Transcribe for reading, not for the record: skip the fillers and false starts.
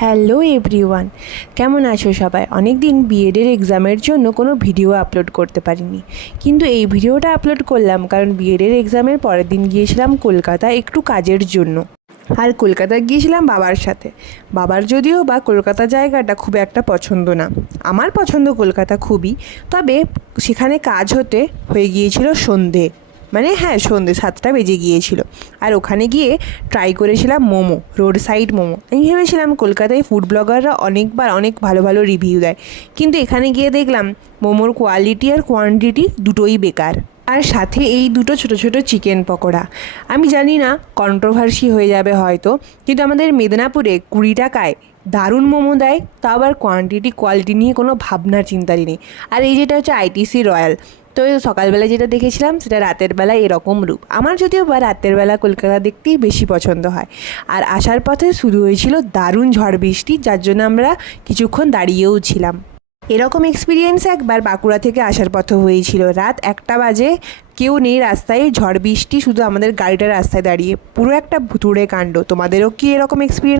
Hello everyone, কেমন আছো সবাই? অনেক দিন বিএডের এক্সামের জন্য কোনো ভিডিও আপলোড করতে পারিনি, কিন্তু এই ভিডিওটা আপলোড করলাম কারণ বিএডের এক্সামের পরের দিন গিয়েছিলাম কলকাতা একটু কাজের জন্য। আর কলকাতা গিয়েছিলাম বাবার সাথে। বাবার যদিও বা কলকাতা জায়গাটা খুব একটা পছন্দ না, আমার পছন্দ কলকাতা খুবই। তবে সেখানে কাজ হয়ে গিয়েছিল সন্ধে, সন্ধে 7টা বেজে গিয়েছিল। আর ওখানে গিয়ে ট্রাই করেছিলাম মোমো, রোড সাইড মোমো। আমি ভেবেছিলাম কলকাতায় ফুড ব্লগাররা অনেক ভালো ভালো রিভিউ দেয়, কিন্তু এখানে গিয়ে দেখলাম মোমোর কোয়ালিটি আর কোয়ান্টিটি দুটোই বেকার। আর সাথে এই দুটো ছোট ছোট চিকেন পকোড়া। আমি জানি না, কন্ট্রোভার্সি হয়ে যাবে হয়তো, কিন্তু আমাদের মেদিনীপুরে 20 টাকায় দারুণ মোমো দেয়, তা আবার কোয়ালিটি নিয়ে কোনো ভাবনার চিন্তারই নেই। আর এই যেটা হচ্ছে আইটিসি রয়্যাল, তো সকালবেলা যেটা দেখেছিলাম সেটা রাতের বেলা এরকম রূপ। আমার যদিও বা রাতের বেলা কলকাতা দেখতেই বেশি পছন্দ হয়। আর আসার পথে শুরু হয়েছিল দারুণ ঝড় বৃষ্টি, যার জন্য আমরা কিছুক্ষণ দাঁড়িয়েও ছিলাম। এরকম এক্সপিরিয়েন্স একবার বাঁকুড়া থেকে আসার পথে হয়েছিল। রাত 1টা বাজে, কেউ নেই রাস্তায়, ঝড় বৃষ্টি, শুধু আমাদের গাড়িটা রাস্তায় দাঁড়িয়ে, পুরো একটা ভুতুড়ে কাণ্ড। তোমাদেরও কি এরকম এক্সপিরিয়েন্স?